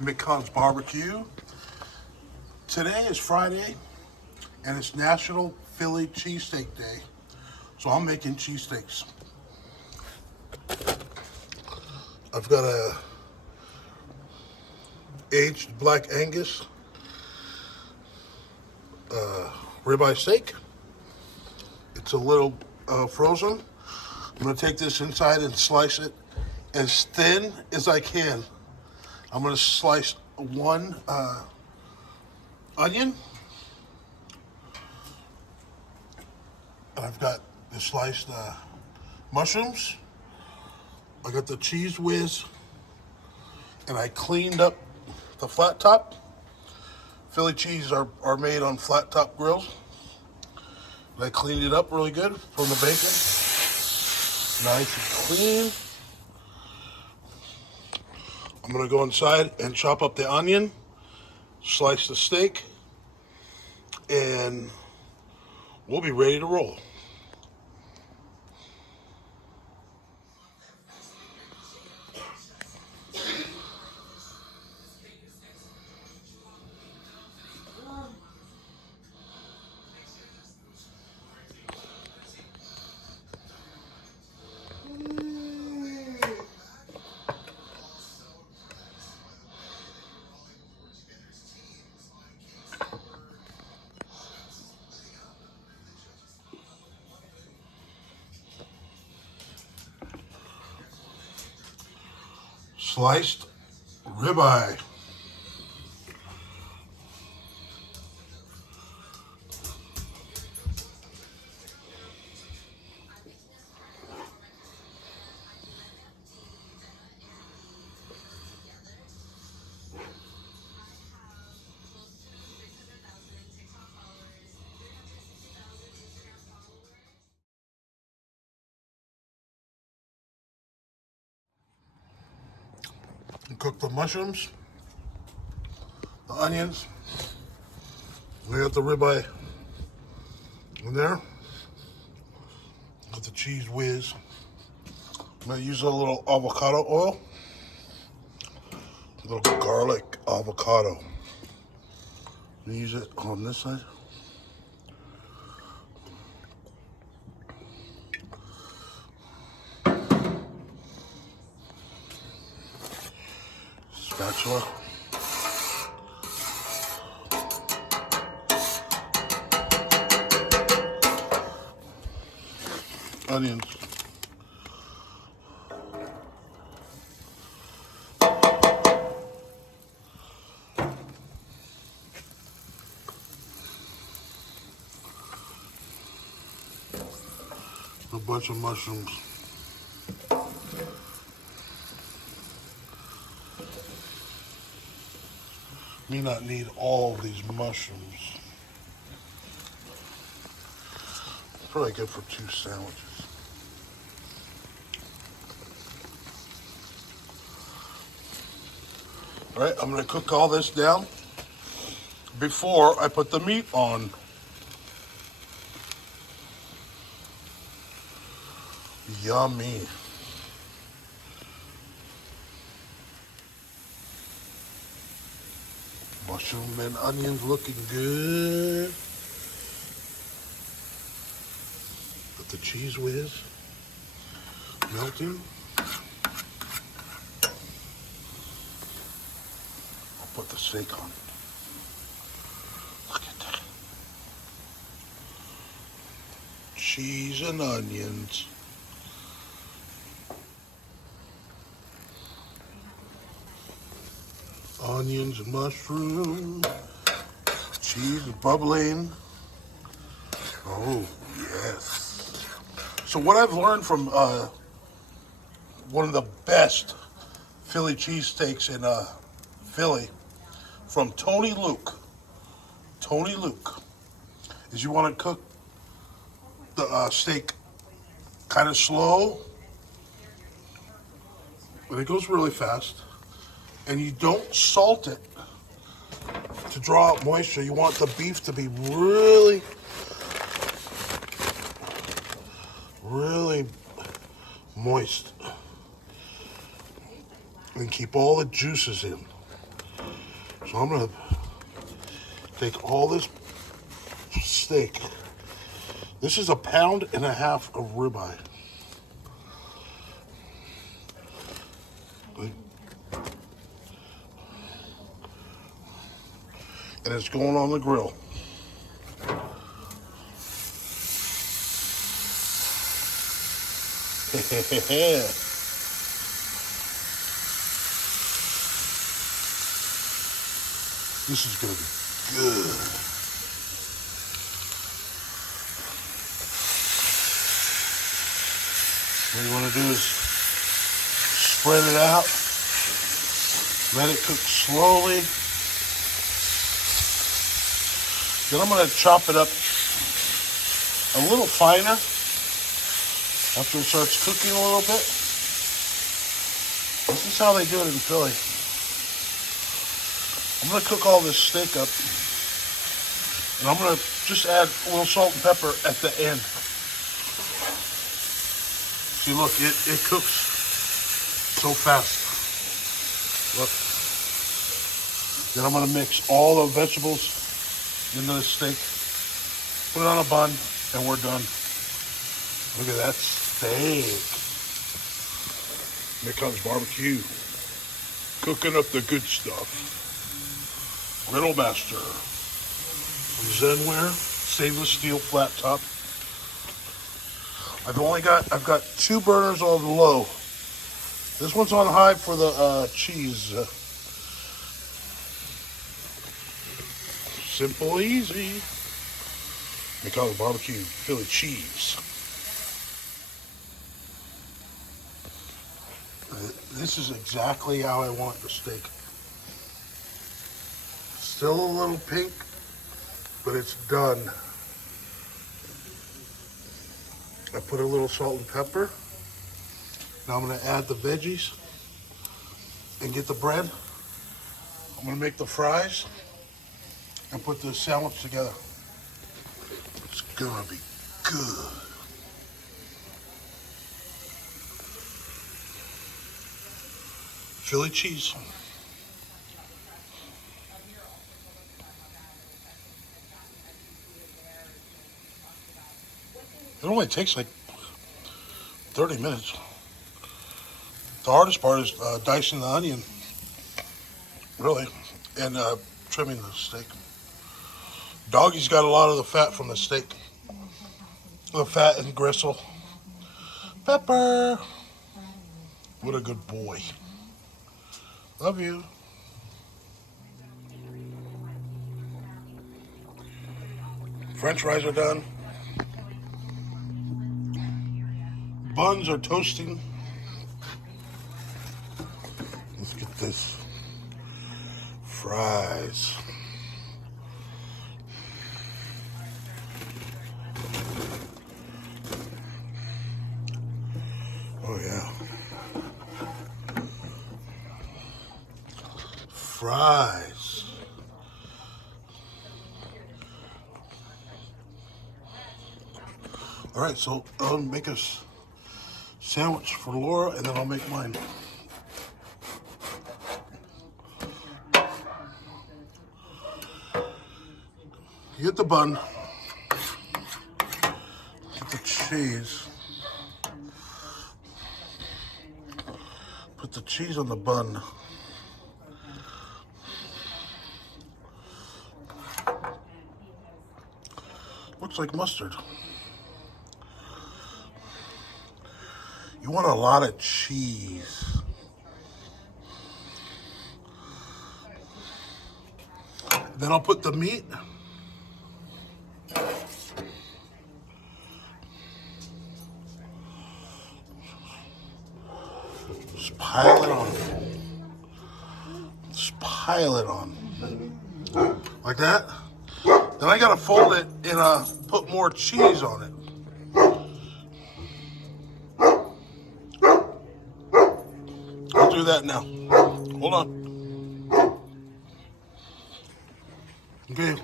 McConn's Barbecue. Today is Friday, and it's National Philly Cheesesteak Day, so I'm making cheesesteaks. I've got a aged black Angus ribeye steak. It's a little frozen. I'm going to take this inside and slice it as thin as I can. I'm going to slice one onion. And I've got the sliced mushrooms. I got the cheese whiz. And I cleaned up the flat top. Philly cheese are made on flat top grills. And I cleaned it up really good from the bacon. Nice and clean. I'm gonna go inside and chop up the onion, slice the steak, and we'll be ready to roll. Sliced ribeye. And cook the mushrooms, the onions. We got the ribeye in there. Got the cheese whiz. I'm gonna use a little avocado oil, a little garlic avocado. Use it on this side. Spatula. Onions. A bunch of mushrooms. May not need all of these mushrooms. Probably good for 2 sandwiches. All right, I'm gonna cook all this down before I put the meat on. Yummy. Mushroom and onions looking good. Got the cheese whiz melting. I'll put the steak on. Look at that. Cheese and onions. Onions and mushrooms. Cheese is bubbling. Oh, yes. So what I've learned from one of the best Philly cheesesteaks in Philly, from Tony Luke, is you want to cook the steak kind of slow, but it goes really fast. And you don't salt it to draw out moisture. You want the beef to be really, really moist. And keep all the juices in. So I'm gonna take all this steak. This is 1.5 pounds of ribeye. And it's going on the grill. This is gonna be good. What you want to do is spread it out, let it cook slowly. Then I'm going to chop it up a little finer after it starts cooking a little bit. This is how they do it in Philly. I'm going to cook all this steak up, and I'm going to just add a little salt and pepper at the end. See, look, it cooks so fast. Look. Then I'm going to mix all the vegetables into the steak, put it on a bun, and we're done. Look at that steak. Here comes barbecue. Cooking up the good stuff. Griddle Master. Zenware, stainless steel flat top. I've got 2 burners on low. This one's on high for the cheese. Simple, easy. They call it barbecue Philly cheese. This is exactly how I want the steak. Still a little pink, but it's done. I put a little salt and pepper. Now I'm going to add the veggies and get the bread. I'm going to make the fries and put the sandwich together. It's going to be good. Philly cheese. It only takes like 30 minutes. The hardest part is dicing the onion, really, and trimming the steak. Doggy's got a lot of the fat from the steak. The fat and gristle. Pepper. What a good boy. Love you. French fries are done. Buns are toasting. Let's get this. Fries. Oh yeah. Fries. All right, so I'll make a sandwich for Laura, and then I'll make mine. You get the bun, get the cheese, put the cheese on the bun. Looks like mustard. You want a lot of cheese. Then I'll put the meat. Just pile it on. Just pile it on. Like that. Then I gotta fold it and put more cheese on it. I'll do that now. Hold on. Okay,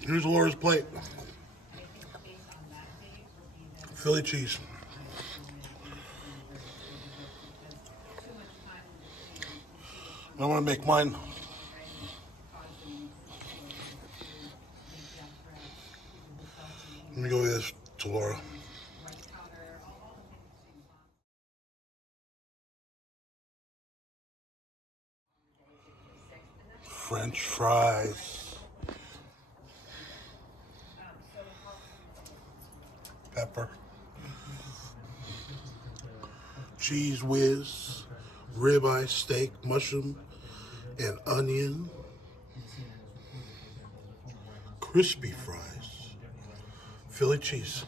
here's Laura's plate. Philly cheese. I want to make mine. Let me go with this to Laura. French fries. Pepper. Cheese whiz. Ribeye steak, mushroom, and onion. Crispy fries. Philly cheese.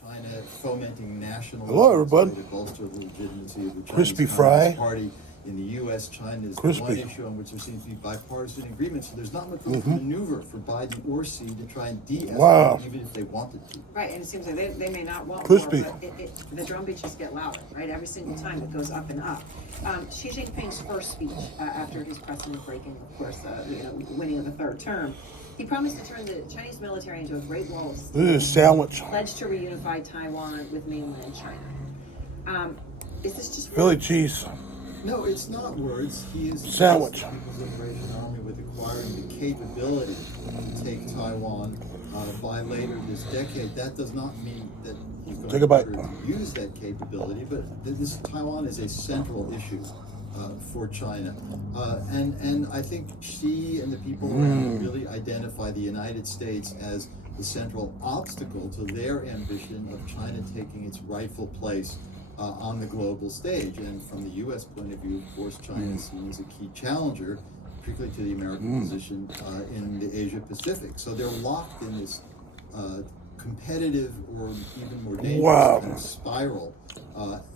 China fomenting nationalism. Hello, everybody. To bolster the legitimacy of the Chinese Crispy Communist fry. Party. In the U.S., China is the Crispy. one issue on which there seems to be bipartisan agreement. So there's not much room for maneuver for Biden or Xi to try and de-escalate, even if they wanted to. Right, and it seems like they may not want Crispy. more, but the drumbeat just get louder, right? Every single time it goes up and up. Xi Jinping's first speech after his precedent-breaking, of course, winning of the third term, he promised to turn the Chinese military into a Great Wall of Steel. This is a sandwich. Pledged to reunify Taiwan with mainland China. Is this just Philly cheese. No, it's not words. He is Sandwich. the People's Liberation Army with acquiring the capability to take Taiwan by later this decade. That does not mean that he's going Take a bite. to use that capability, but this Taiwan is a central issue for China. And I think Xi and the people around really identify the United States as the central obstacle to their ambition of China taking its rightful place on the global stage. And from the U.S. point of view, of course, China is seen as a key challenger, particularly to the American position in the Asia Pacific. So they're locked in this competitive or even more dangerous kind of spiral,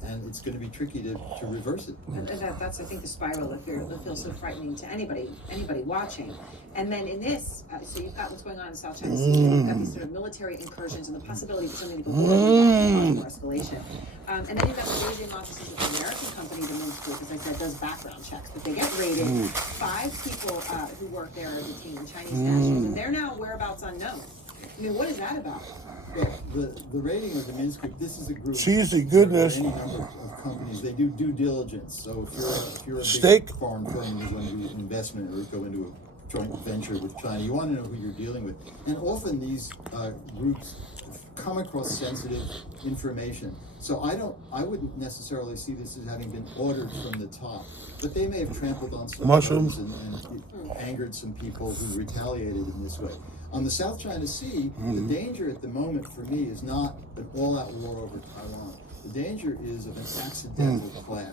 and it's going to be tricky to reverse it. And that's, I think, the spiral that feels so frightening to anybody watching. And then in this, so you've got what's going on in South China Sea, you've got these sort of military incursions and the possibility for something to go more escalation. And then you've got the Beijing offices of the American company, the Minsk Group, as I said, does background checks, but they get raided. 5 people who work there are detained, Chinese nationals, and they're now whereabouts unknown. I mean, what is that about? Well, the rating of the Minsk Group, this is a group. Cheesy goodness. Any number of companies, they do due diligence. So if you're a Steak. big foreign firm who's going to do an investment or go into a joint venture with China, you want to know who you're dealing with. And often these groups come across sensitive information. So I wouldn't necessarily see this as having been ordered from the top, but they may have trampled on some Mushrooms. toes and angered some people who retaliated in this way. On the South China Sea, the danger at the moment for me is not an all-out war over Taiwan. The danger is of an accidental clash.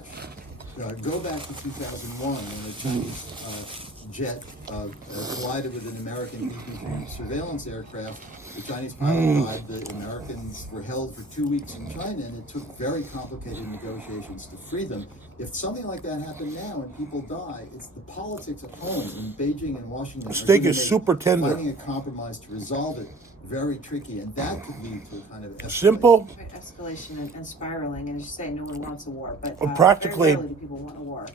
Go back to 2001 when a Chinese jet collided with an American EP-3 surveillance aircraft. The Chinese pilot died. The Americans were held for 2 weeks in China, and it took very complicated negotiations to free them. If something like that happened now and people die, it's the politics at home in Beijing and Washington. The steak is super tender. Finding a compromise to resolve it very tricky, and that could lead to a kind of escalation. Simple. Right, escalation and spiraling, and as you say, no one wants a war, but Practically- very rarely do people want a war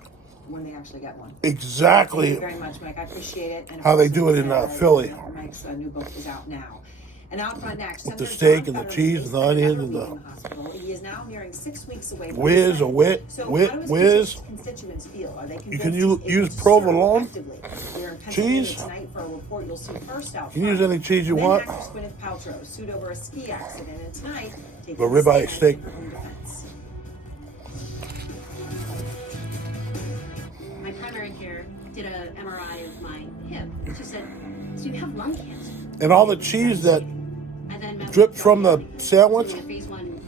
when they actually get one. Exactly. Thank you very much, Mike. I appreciate it. And How they do it in Philly. Mike's new book is out now. And out front next, With the Senator steak John and the Fetterman cheese is and the at onion Federal and the Leaving Hospital. He is now nearing 6 weeks away from whiz, his a whiz, So whiz, how do his whiz. constituents feel? Are they You can convinced use it will provolone, serve effectively? We're in Pennsylvania cheese. tonight for a report you'll see first out You can use front. any cheese you Then want. actress Gwyneth Paltrow sued over a ski accident, and tonight taking The ribeye stand steak. in her own defense. My primary care did a MRI of my hip. She said, "So you have lung cancer." And all the cheese that I then met dripped with from the Dr. sandwich doing a phase 1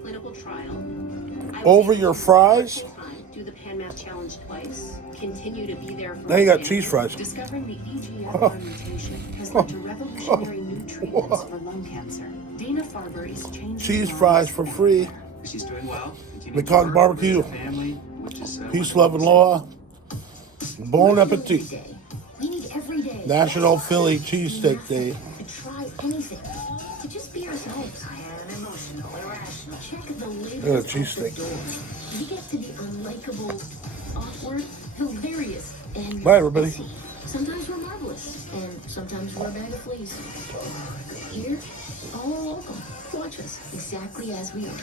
clinical trial. I was over able your to fries. full-time, do the Pan Math challenge twice. Continue to be there for. Now you got my cheese family. fries. Discovering the EGFR mutation has led to revolutionary new treatments for lung cancer. Dana Farber is changing Cheese lives fries for free. She's doing well. McConn's barbecue. Family, which is Peace, love, and law. Bon Every appetit. day. We need every day. National Philly Cheesesteak Day. To try anything. To just be ourselves. I am an emotional, irrational. Check the labels. Look at at the cheesesteak. the door. We get to be unlikable, awkward, hilarious, and Bye, everybody. messy. Sometimes we're marvelous, and sometimes we're a bag of fleas. Here, all are welcome. Watch us exactly as we are.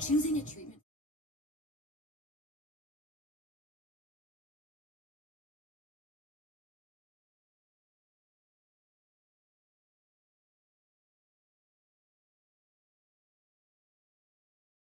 Choosing a tree.